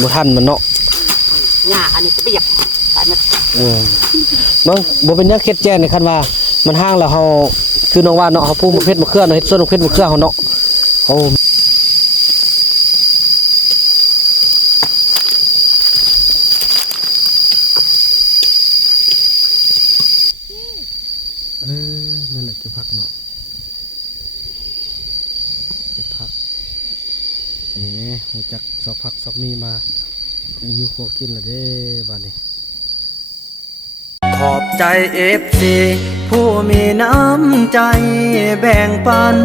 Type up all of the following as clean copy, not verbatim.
บ่ทันมันเนาะหญ้าอันนี้จะเปียกตายมันมันบ่เป็นหยังเฮ็ดแจ้งในคันว่ามันห่างแล้วเฮาคือน้องว่าเนาะเฮาปลูกมะเขือมะเขือเนาะเฮ็ดสวนมะเขือมะเขือเฮาเนาะเฮานั่นแหละเก็บผักเนาะเก็บผักหูจักซอกผักซอกมีมาอยู่ครัวกินละเด้บัดนี้ขอบใจ FC ผู้มีน้ำใจแบ่งปัน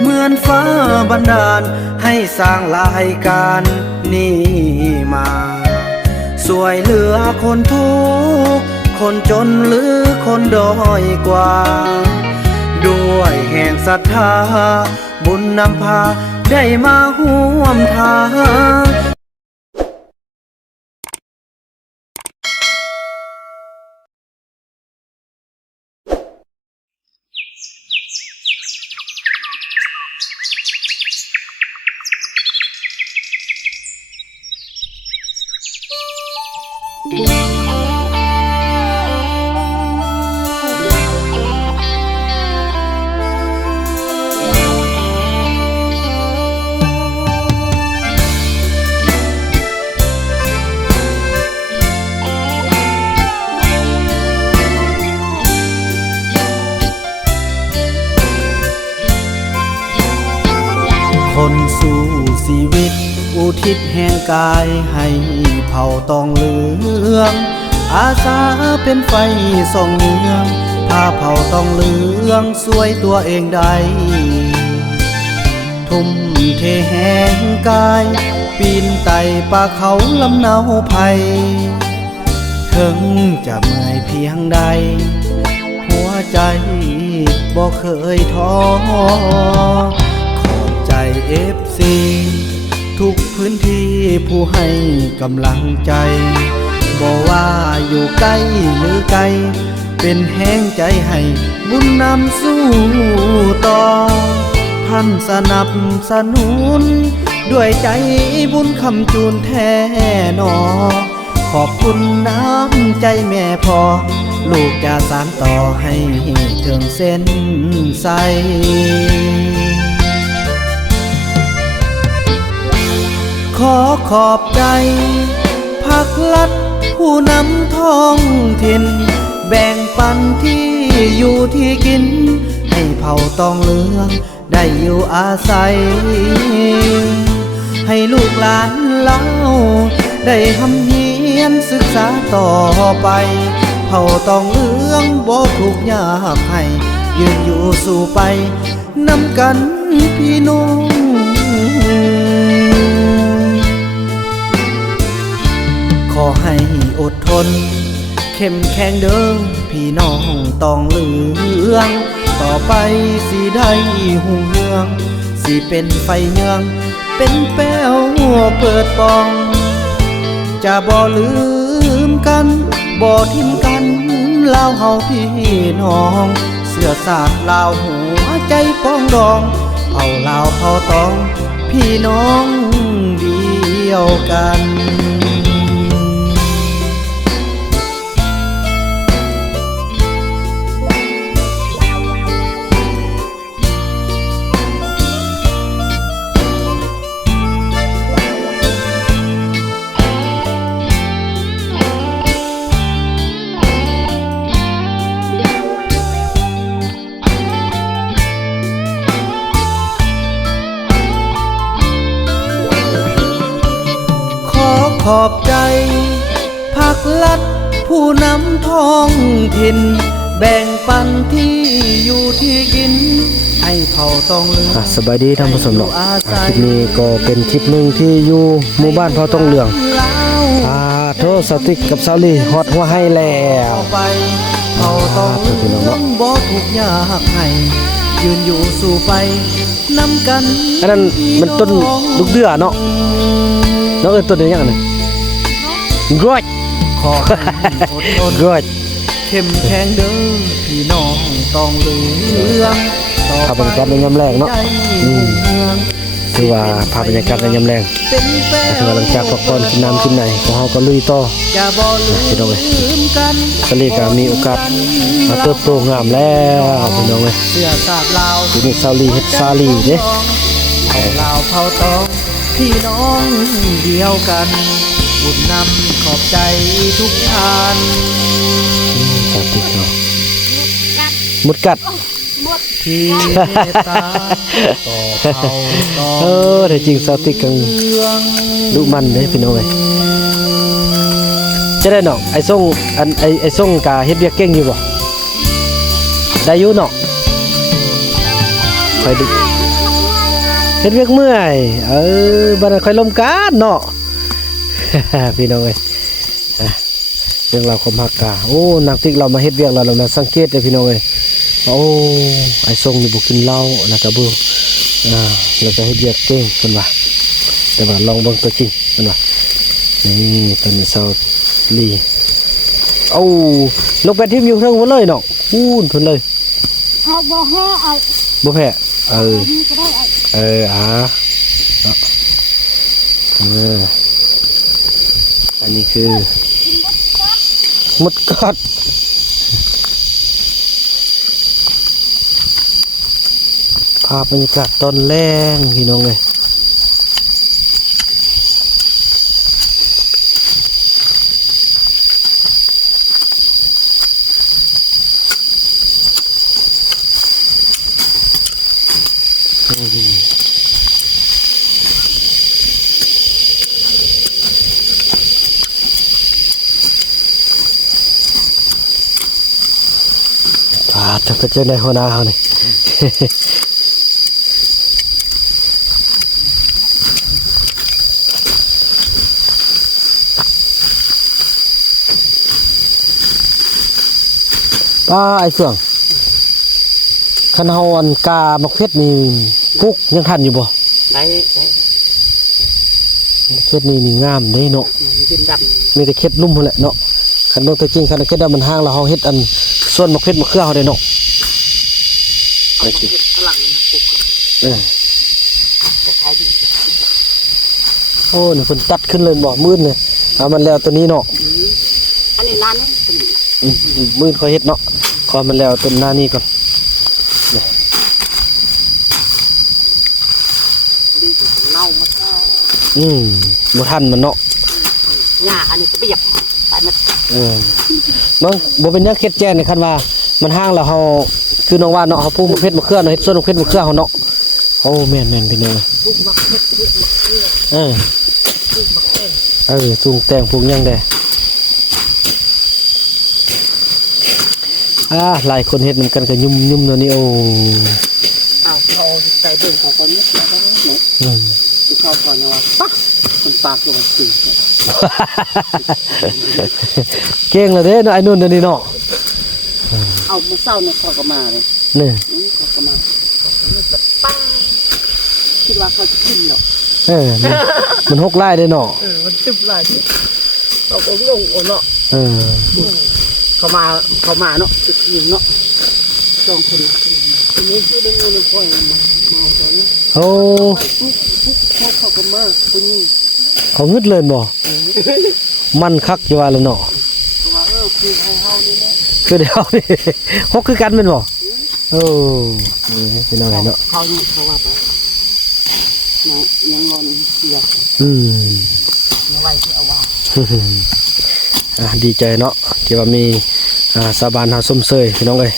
เหมือนฟ้าบันดาลให้สร้างรายการนี้มาสวยเหลือคนทุกข์คนจนหรือคนด้อยกว่าด้วยแห่งศรัทธาบุญนำพาได้มาร่วมทางคนสู่ชีวิตอุทิศแห่งกายให้เผ่าตองเหลืองอาสาเป็นไฟส่องเนืองพาเผ่าตองเหลืองสวยตัวเองได้ทุ่มเทแห่งกายปีนไต่ป่าเขาลำเนาไผ่ถึงจะเมื่อยเพียงใดหัวใจบ่เคยท้อFC ทุกพื้นที่ผู้ให้กำลังใจบอกว่าอยู่ใกล้หรือไกลเป็นแห้งใจให้บุญนำสู้ต่อท่านสนับสนุนด้วยใจบุญคำจูนแท้หนอขอบคุณน้ำใจแม่พอลูกจะสานต่อให้ถึงเส้นใสขอขอบใจภาครัฐผู้นำท้องถิ่นแบ่งปันที่อยู่ที่กินให้เผ่าตองเหลืองได้อยู่อาศัยให้ลูกหลานเล่าได้ทำเฮียนศึกษาต่อไปเผ่าตองเหลืองบ่ทุกข์ยากให้ยืนอยู่สู่ไปนำกันพี่น้องขอให้อดทนเข้มแข็งเด้อพี่น้องตองเหลืองต่อไปสิได้หุ่งเรืองสิเป็นไฟเนืองเป็นแป้วเปิดปองจะบ่ลืมกันบ่ทิ้มกันลาวเฮาพี่น้องเสื้อสาดลาวหัวใจป้องดองเผ่าลาวเผ่าตองพี่น้องเดียวกันขอบใจภาครัฐผู้นำท้องถิ่นแบ่งปันที่อยู่ที่กินให้เผ่าตองเหลืองสบายดีท่านผู้ชมเนาะคลิปนี้ก็เป็นคลิปหนึ่งที่อยู่หมู่บ้านเผ่าตองเหลืองโทรสติกกับซาลีฮอดหัวให้แล้วเผ่าตองเหลืองบ่ทุกข์ยากให้ยืนอยู่สู่ไปนำกันอันนั้นมันต้นลูกเดือเนาะน้องเอ้ยต้นนี้ยังไงกรอดขอรอดเข้มแข็งเด้อพี่น้องตองเหลืองต่อไปเป็นยำแรกเนาะส คือว่าภาพบรรยากาศในยามแรงถือว่าหลังจากพักผ่อนกินน้ำกินไหนของเฮาก็ลุยต่อพี่น้องเอ้ยสลีก็มีโอกาสมาเติบโตงามแล้วพี่น้องเอ้ยเสื้อสาดลาวทีนี้ซาลีเฮ็ดซาลีเด้เผาลาวเผาตองพี่น้องเดียวกันบุญนำขอบใจทุกท่านสาธุเนาะมุดกัดที่เมตตาต่อเขาต่อแต่จริงสติกังดุมันเด้พี่น้องเอ้ยจะได้เนาะไอ้ส่งอันไอ้ส่งกะเฮ็ดเวียกเก่งอยู่บ่ได้อยู่เนาะค่อยดึกเฮ็ดเวียกเมื่อยบัดนั้นค่อยลมกันเนาะ พี่น้องเอ้ยเรื่องราวความฮักกะโอ้นักติ๊กเรามาเฮ็ดเวียกเรามาสังเกตเด้อพี่น้องเอ้ยโอ้ไอ้ทรงนี่บ่กินเหล้าแล้วก็บ่แล้วก็เฮ็ดเวียกเก่งเพิ่นว่าแต่ว่าลองเบิ่งตัวจริงเพิ่นว่านี่ตัวนี้เซาลีโอ้ลงไปทิ่มอยู่เทิงหมดเลยเนาะพูนเพิ่นเลยเอาบ่แพ้เอาบ่แพ้นี่ก็ได้เนาะอันนี้คือมดกัดภาพบรรยากาศตอนแรงพี่น้องเลยจะเจอในหัวหน้าเขานี่ป้าไอ้เสื่องคันเฮาอันกาบักเพชรนี่ปุกยังทันอยู่บ่ได้เพชรนี่งามเด้เนาะมีแต่เข็ดลุ่มพุ่นแหละเนาะคันเบิ่งตัวจริงคันเข็ดมันห่างแล้วเฮาเฮ็ดอันส่วนบักเพชรบักเครือเฮาได้เนาะไปสิพลังปุกจะใช้ดิโอ้นี่เพิ่นตัดขึ้นเลยบ่มื้นเลยเอามันแล้วตัวนี้เนาะอันนี้ร้านนี้มื้นค่อยเฮ็ดเนาะขอมันแล้วต้นหน้านี้ก่อนเน่ามาบ่ทันมันเนาะหญ้าอันนี้ก็เปียกตายมันมันบ่เป็นหยังเฮ็ดแจ้งนี่คันว่ามันห่างแล้วเฮาคือน้องว่าเนาะเฮาปลูกมะเขือมะเขือเนาะเฮ็ดสวนมะเขือมะเขือเฮาเนาะโอ้แม่นๆพี่น้องปลูกมะเขือปลูกมะเขือปลูกมะแตงปลูกแตงปลูกหยังได้หลายคนเฮ็ดนำกันก็ยุ่มๆเนาะนี่โอ้เขาใจเบิ่งของคนนี้แล้วก็เนี่ยดูเข้าก่อนว่าปั๊กคนปากอยู่ว่าจริงเก่งแล้วเด้เนาะไอ้นุ่นเดี๋ยวนี้เนาะเอามาเศร้าเนี่ยเขาก็มาเลยนี่เขาก็มาเขาก็แบบปังคิดว่าเขาจะกินหรอกมันหกไล่ได้เนาะมันติบไล่ที่เราก็งงโอ้เนาะเขามาเนาะจะกินเนาะสองคนคนนี้ชื่อเด้งเงินค่อยมาตอนนี้โอ้เขาก็มาคนนี้เขางึดเลยบ่มันคักอยู่ว่าแล้วเนาะว่าคือให้เฮานี่แหละคือเดี๋ยวนี่ฮกคือกันแม่นบ่โอ้นี่เป็นอะไรเนาะเขาว่ายังงอนเสียยังไว้ที่เอาว่าดีใจเนาะที่ว่ามีสาบานเฮาส้มเซยพี่น้องเอ้ย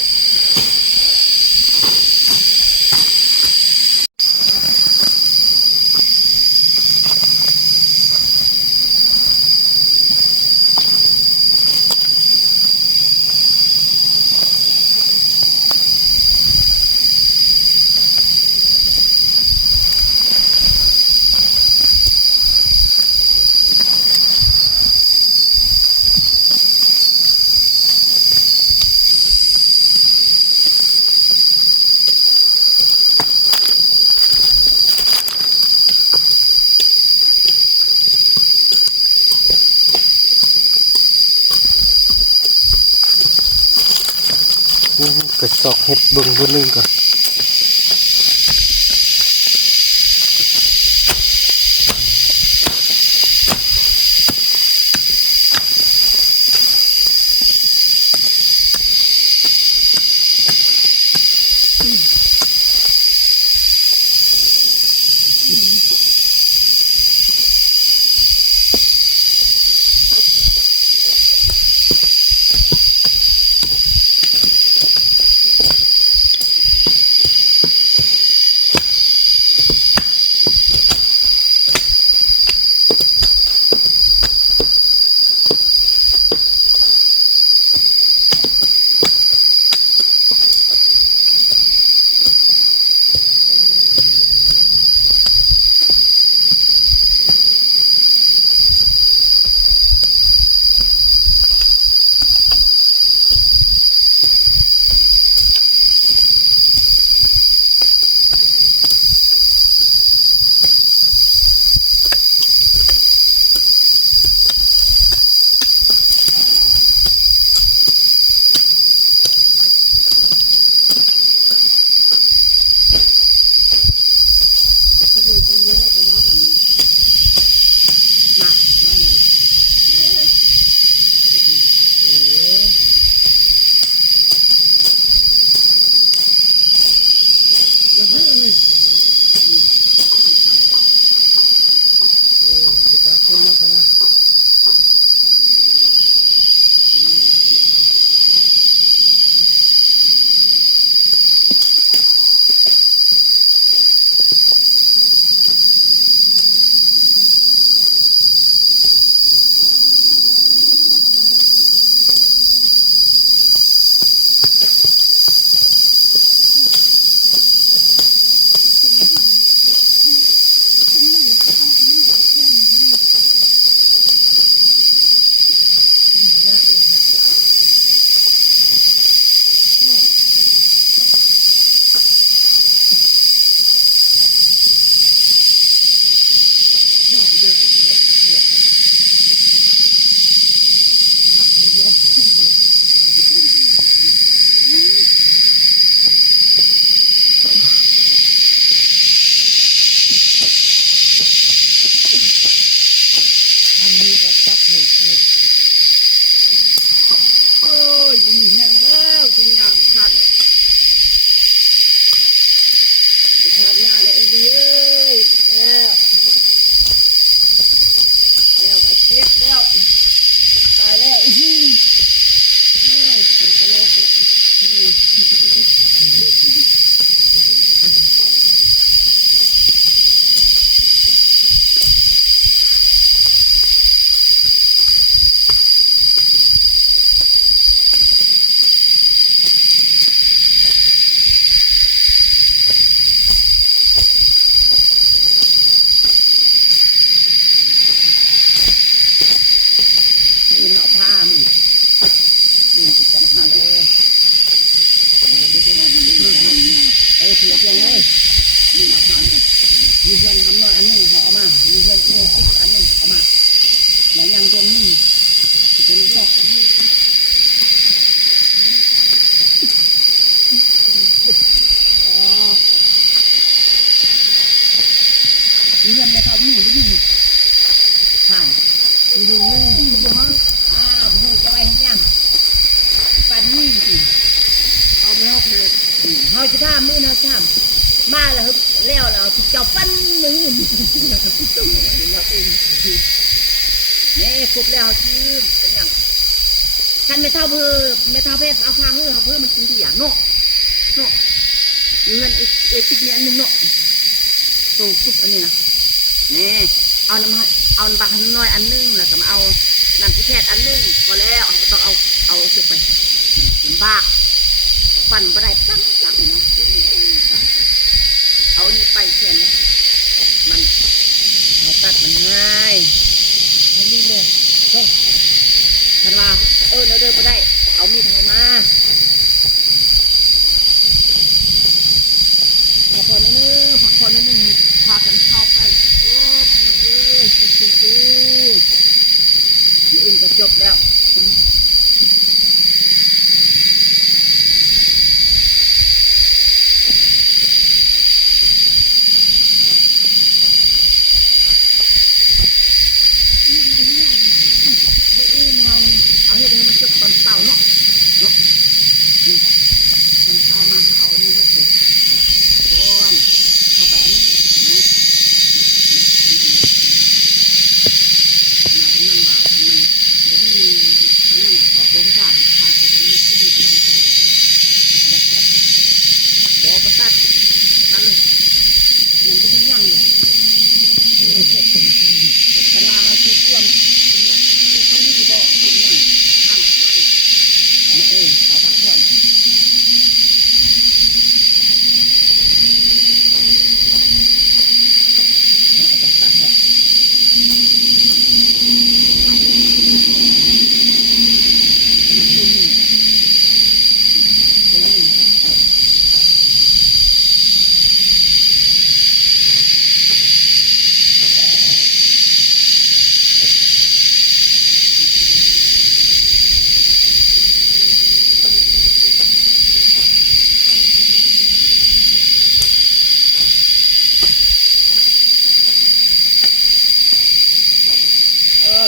ไปสอกเห็ดเบิ่งบนนึงก่อน ตึงเราเองนี่ครบแล้วชื่อเป็นอย่างท่านไม่เท่าเพศเอาพาเพื่อมันกินที่อย่างเนาะเงินเอกติกเนี่ยอันนึงเนาะตรงซุปอันนี้นะนี่เอาน้ำบางน้อยอันนึงแล้วก็มาเอาน้ำที่แค่อันนึงพอแล้วต้องเอาเก็บไปน้ำบ้าฟันบ่ได้จังเนาะเอานี่ไปแค่นี้มันเราตัดมันง่ายอันนี้เลยท่านว่าเราเดินไปได้เอามีดเข้ามาพักผ่อนนิดนึงพากันเข้าไปมื้ออื่นก็จบแล้วเอาเห็ดให้มันจบตอนเช้าเนาะตอนเช้ามาเอาอันนี้มาเสร็จก่อนเข้าไปอันนี้มาเป็นน้ำบามันเดี๋ยวนี้อันนั้นขอโค้งตาทานไปวันนี้ที่มีลมเองบอกประตัดเลยมันไม่ได้ยั่งเลยตลาดเชื่อมเขาดีบอกเป็นอย่างข้างเอาพักผ่อนเอาจับตัดเหรอ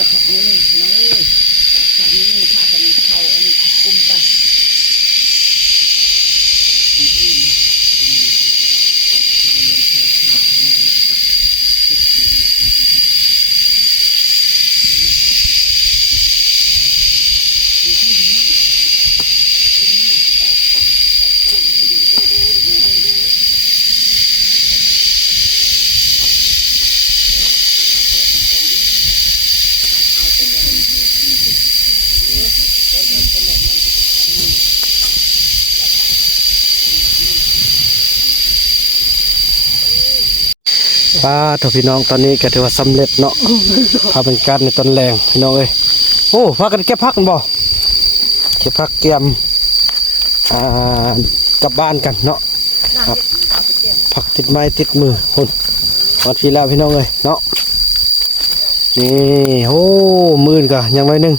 ผักนี่พี่น้องผักนี่พากันเข้าอันนี้ปุ่มกันอิ่มเอาลงแถวขาเนี่ยติดป้าถ้าพี่น้องตอนนี้ก็ถือว่าสำเร็จเนาะพาเป็นการในตอนแรงพี่น้องเอ้ยโอ้พากันเก็บผักกันบ่เก็บผักเตรียมกลับบ้านกันเนาะผักติดไม้ติดมือคนพอทีแล้วพี่น้องเอ้ยเนาะนี่โอ้มืนกะยังไว้นึง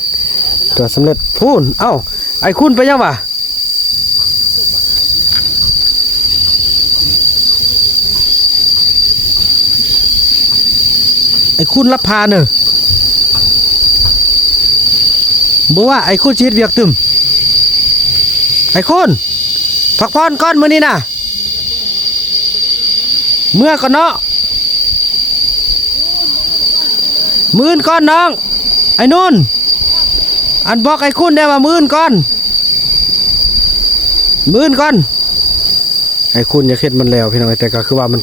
ตัวสำเร็จพูนเอ้าไอ้คุณไปยังวะไอ้คุณรับพาเนอะบอกว่าไอ้คุณชีวิตเวียกตึมไอ้คุณพักผ่อนก้อนมื้อนี้นะเมื่อก่อนเนาะมื้อก้อนน้องไอ้นุ่นอันบอกไอ้คุณได้ว่ามื้อก้อนไอ้คุณอย่าเข็ดมันแล้วพี่น้องแต่ก็คือว่ามัน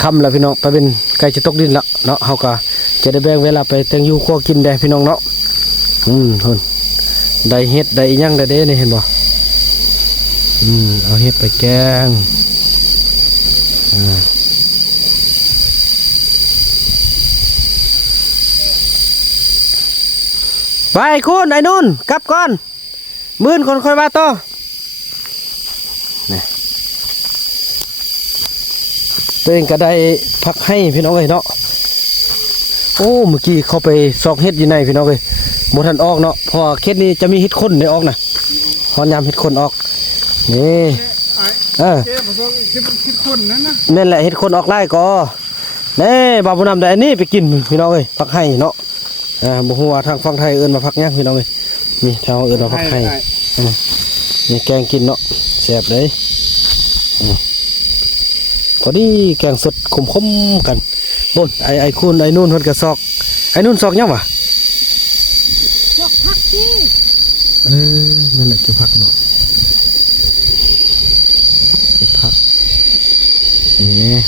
ค่ำแล้วพี่น้องไปเป็นไก่จะตกดินแล้วเนาะเฮาก็จะได้แบ่งเวลาไปแต่งอยู่ครัวกินได้พี่น้องเนาะคนได้เฮ็ดได้ย่างได้เด้นี่เห็นบ่เอาเฮ็ดไปแกงไปคุณไอ้นุ่นกลับก่อนมื้อคนค่อยว่าต่อนี่ตัวเองก็ได้พักให้พี่น้องเลยเนาะโอ้เมื่อกี้เขาไปซอกเฮ็ดอยู่ในพี่น้องเลยบ่ทันออกเนาะพอเฮ็ดนี้จะมีเฮ็ดคนได้ออกนะพอยามเฮ็ดคนออกนี่คิดคนนั่นนะนั่นแหละเฮ็ดคนออกไล่ก็นี่บาบุญนำได้อันนี้ไปกินพี่น้องเลยพักให้เนาะบ่ฮู้ว่าทางฝั่งไทยเอิ้นมาพักหยังพี่น้องเลยนี่แถวเอิ้นมาพักให้นี่แกงกินเนาะแซ่บเลยพอดีแกงสดขมๆกัน โอ้ไอ้คุณไอ้นู่นเพิ่นก็ซอกไอ้นู่นซอกยังวะ พวกผักที่ นั่นแหละเก็บผักเนาะเก็บผัก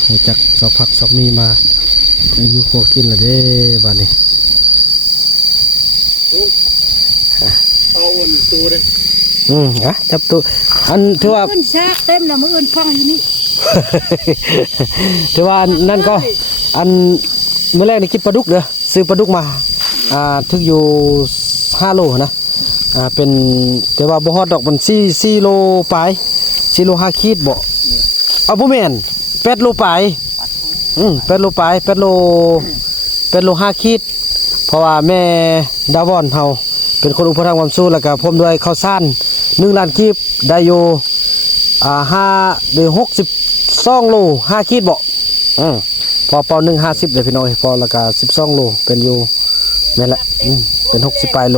หัวจักซอกผักซอกมีมาอยู่ครัวกินละเด้บ้านนี้ เอาอันตัวเลย จับตัวอันถือว่า อื่นซากเต็มแล้วมื้ออื่นฟังอยู่นี่ ถือว่านั่นก็อันเมื่อแรกนี่กินปลาดุกเด้อซื้อปลาดุกมาถึกอยู่5 โลนะเป็นแต่ว่าบ่ฮอดดอกมัน4โลปลาย4 โล 5 ขีดบ่เอาบ่แม่น8 โลปลาย8 โลปลาย8 โล 5 ขีดเพราะว่าแม่ดาวอนเฮาเป็นคนอุปถัมภ์ความสู้แล้วก็พร้อมด้วยข้าวสาร1 ล้านกีบได้อยู่5 หรือ 62 โล 5 ขีดบ่พอเป่า1 50เลยพี่น้องพอแล้วก็12 โลเป็นอยู่แม่นละเป็น60 ปลายโล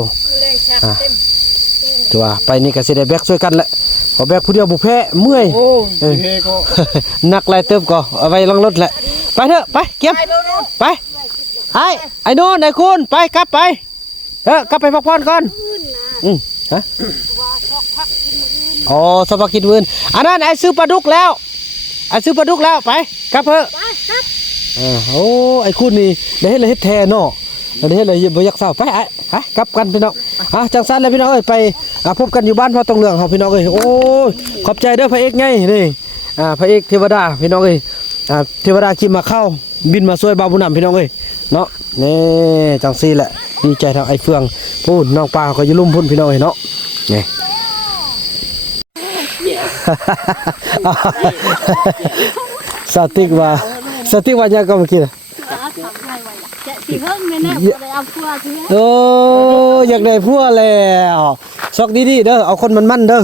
ถือว่าไปนี่ก็สิได้แบกช่วยกันแหละพอแบกผู้เดียวบ่แพ้เมื่อย โอ้เฮก็ หนักหลายเติบก็เอาไว้ลังรถแหละไปเถอะไปเก็บไปไอ้โน่นไอ้คุณไปกลับไปกลับไปพักผ่อนก่อนฮะอ๋อสปากินวืนอันนั้นไอ้ซื้อปลาดุกแล้วไปกลับเถอะโอ้ไอ้คุณนี่ได้เฮ็ดอะไรเฮ็ดแท้เนาะได้เฮ็ดอะไรบ่อยากเศร้าไปกลับกันพี่น้องจังซั่นเลยพี่น้องเอ้ยไปพบกันอยู่บ้านพ่อตรงเรื่องเฮาพี่น้องเอ้ยโอ้ยขอบใจเด้อพระเอกไงนี่พระเอกเทวดาพี่น้องเอ้ยเทวดาขี่มาเข้าบินมาช่วยบาวบุญนำพี่น้องเอ้ยเนาะนี่จังซี่แหละดีใจทางไอ้เฟืองพูดน้องปลาก็อยู่ลุ่มพุ่นพี่น้องเอ้ยเนาะนี่ สติกว่ายังก็เมื่อกี้นะ สิเฮิงแม่ๆบ่ได้เอาพัวเทื่อ โอ้อยากได้ผัวแล้วซอกดีๆเด้อเอาคนมันเด้อ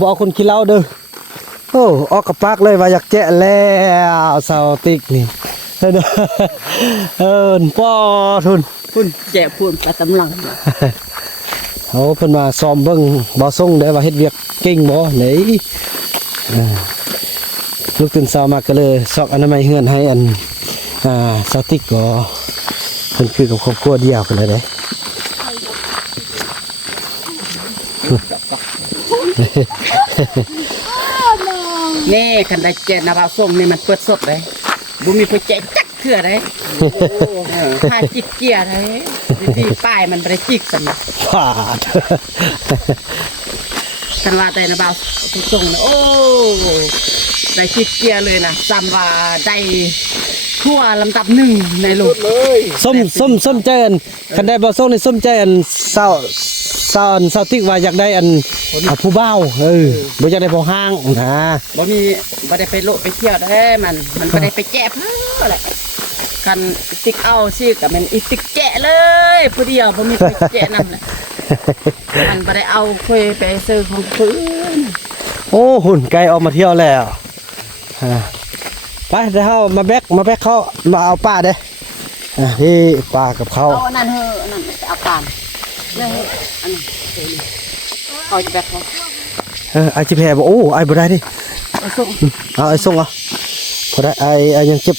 บ่เอาคนขี้เหล้าเด้อโอ้ออกกับปากเลยว่าอยากแจ้แล้วสาวติ๊กนี่ป้อทุน พุ่นแจกพุ่นไปตำลัง เอาเพิ่นมาซ้อมเบิ่งบ่ส่งได้ว่าเฮ็ดเวียกเก่งบ่ไหนลูกตื่นเช้ามาก็เลยซอกอนามัยเฮือนให้อันสาวติ๊กก็เพิ่นคือกับครอบครัวเดียวกันเลยเด้ นี่คันได้แจกนาบาวส้มนี่มันเปิดสดเลยบ่มีผู้แจกจักเทื่อได้ถ้าจิกเกียร์ได้ดีป้ายมันบ่ได้จิกซั่นน่ะ ฟาด คันว่าแต่นาบาวส่งนะโอ้ได้จิกเกียร์เลยนะซ้ำว่าได้ทั่วลำดับ1ในโลก เลย ส้มใจอันคันได้บ่ส่งนี่ส้มใจอันสาวติ๊กว่าอยากได้อันผู้บ่าวบ่อยากได้ผู้ห้างนะ บ่ได้ไปโลกไปเที่ยวได้มันบ่ได้ไปแจกเพิ่นแหละกันติ๊กเอาสิก็แม่นอีติ๊กแจกเลยผู้เดียวบ่มีไปแจกนำแหละมันบ่ได้เอาคุยไปซื้อของเพิ่น โอ้หุ่นไก่ออกมาเที่ยวแล้วไปเดี๋ยวเฮามาแบกเขามาเอาป้าเด้ที่ป้ากับเขา เอาอันนั้นอันนั้นไปเอาปานนี่อันนี้เอาจะแบกเขา ไอ้จิแพ้บอกโอ้ไอ้บ่ได้ดิ เอาส่ง เอาไอ้ส่งบ่ได้ไอ้ยังเจ็บ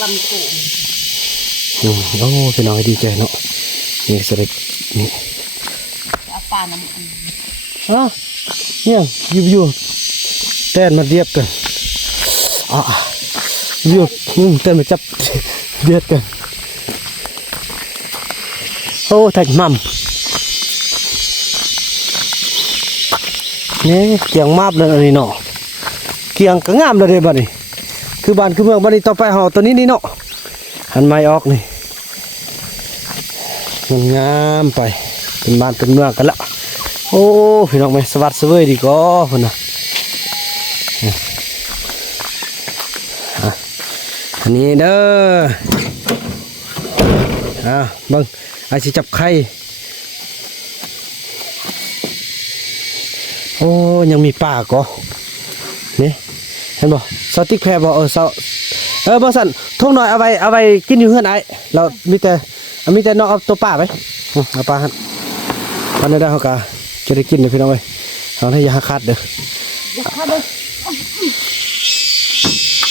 ลำโขง โอ้พี่น้องดีใจเนาะนี่สวัสดีนี่ เอาปานน้ำ เนี่ยอยู่เต้นมาเรียบกันอยู่เต้นมาจับเรียบกันโอ้ถักมั่มนี่เกียงมาบเลยอันนี้เนาะเกียงก็งามเลยเด้บัดนี้คือบ้านคือเมืองบัดนี้ต่อไปเฮาตัวนี้นี่เนาะหันไม้ออกนี่มันงามไปเป็นบ้านเป็นเมืองกันละโอ้พี่น้องแม่สวัสดิ์เสวยดีก็พุ่นน่ะอันนี้เด้อเบิ่งไอ้สิจับไข่โอ้ยังมีป่าก็นี่เห็นบ่สติ๊กแพรบ่บ่สั่นทุ่งน้อยเอาไว้กินอยู่เฮือนไอ้เรามีแต่นอกเอาตัวป่าไปเอาป่าหั่นวันนี้ได้เฮาก็จะได้กินเด้อพี่น้องเอ้ยเอาให้อย่าขาดเด้อ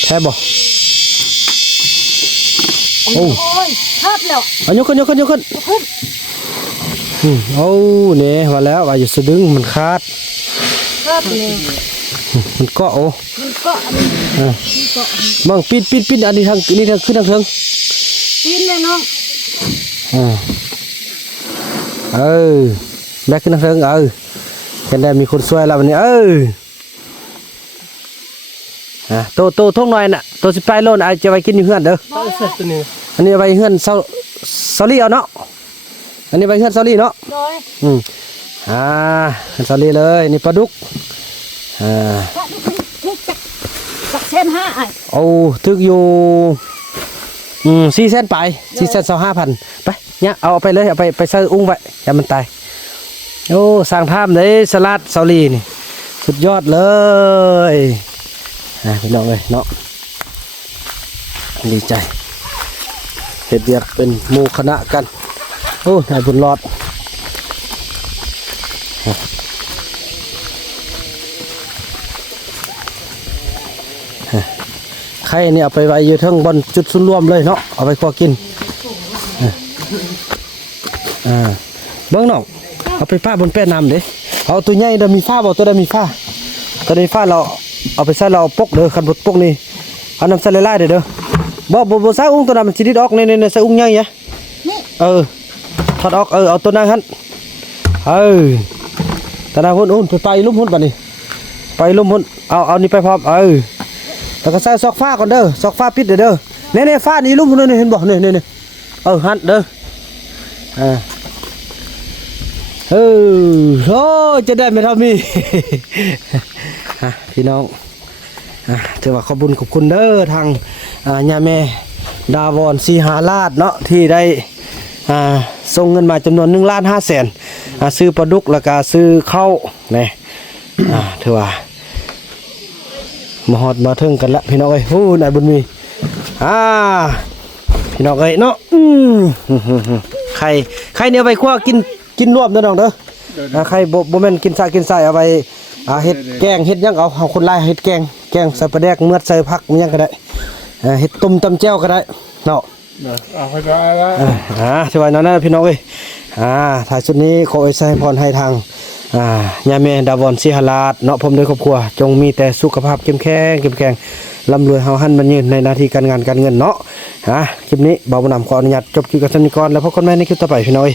แพ้บ่ โอ้ยคาดแล้ว เอายกขึ้นเอาเนี่ยว่าแล้วว่าอยู่สะดึงมันขาด คาดนี่ มันเกาะโอ้ มันก็อันนี้มันก็อันนี้ มั่งปิดอันนี้ทางนี่ทางขึ้นทางเทิง ปีนเลยน้อง แบกขึ้นทางเทิงกันได้มีคนช่วยแล้ววันนี้โตทุ่งหน่อยน่ะโตสิไปโลนจะไปกินอยู่เฮือนเด้อ เอาเสร็จตัวนี้ อันนี้ไปเฮือนซอรี่เอาเนาะอันนี้ไปเฮือนซอรี่เนาะ โดย เฮือนซอรี่เลยนี่ปลาดุกก็ดูจักเส้นห้าไอ้ เอาทึกอยู่4 เส้นไป4,25,000ไปเนี่ยเอาไปเลยเอาไปใส่อุ้งไว้อย่ามันตายโอ้สร้างภาพเลยสลัดซอรี่นี่สุดยอดเลยพี่น้องเลยเนาะดีใจเฮ็ดเวียกเป็นหมู่คณะกันโอ้นายบุญรอดไข่เนี่ยเอาไปไว้อยู่ทั้งบนจุดศูนย์รวมเลยเนาะเอาไปพอกินเบิ้งน้องเอาไปฟ้าบนแป้น้ำเด้เอาตัวใหญ่เดี๋ยวมีฟ้าบอกตัวใดมีฟ้าตัวใดฟ้าเราเอาไปใส่เราปกเด้อคันบดปกนี่เอาน้ำใส่ไล่ๆเด้อบ่ใส่อุ้งตัวนั้นมันสิดิดออกในใส่อุ้งใหญ่ยะถอดออกเอาตัวนั้นหั่นตัวนั้นหุ่นไปลุ่มหุ่นบัดนี้ไปลุ่มหุ่นเอานี่ไปพร้อมแล้วก็ใส่ซอกฟ้าก่อนเด้อซอกฟ้าปิดเด้อเนี่ยฟ้านี่ลุ่มหุ่นนี่เห็นบ่นี่หั่นเด้อโอ้จะได้ไม่เท่ามี พี่น้องถือว่าขอบคุณเด้อทางย่าแม่ดาวอนสีหาลาดเนาะที่ได้ส่งเงินมาจำนวน1,500,000ซื้อปลาดุกแล้วก็ซื้อข้าวนี่ถือว่ามาฮอดมาถึงกันละพี่น้องเอ้ยโอ้นายบุญมีพี่น้องเอ้ยเนาะไข่เนี่ยไปคั่วกินรวมเด้อน้องเด้อใครบ่แม่นกินซ่าเอาไปเฮ็ดแกงเฮ็ดหยังเอาคนลายเฮ็ดแกงใส่ปลาแดกเมือดใส่ผักมันยังก็ได้เฮ็ดต้มตำแจ่วก็ได้เนาะเอาไปก็ได้ สวัสดีนะพี่น้องเอ้ยถ่ายสุดนี้ขออวยพรให้ทางย่าแม่ดาวอนสิหาลาดเนาะผมด้วยครอบครัวจงมีแต่สุขภาพเข้มแข็งร่ำรวยเฮาหันมันยืนในหน้าที่การงานการเงินเนาะคลิปนี้บ่าวบุญนำขออนุญาตจบคลิปกับท่านนี้ก่อนแล้วพบกันใหม่ในคลิปต่อไปพี่น้อง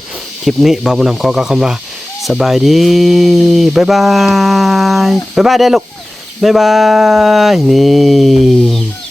คลิปนี้บ่าวบุญนำขอกล่าวคำว่าสบายดีบ๊ายบายได้ลูกบ๊ายบายนี่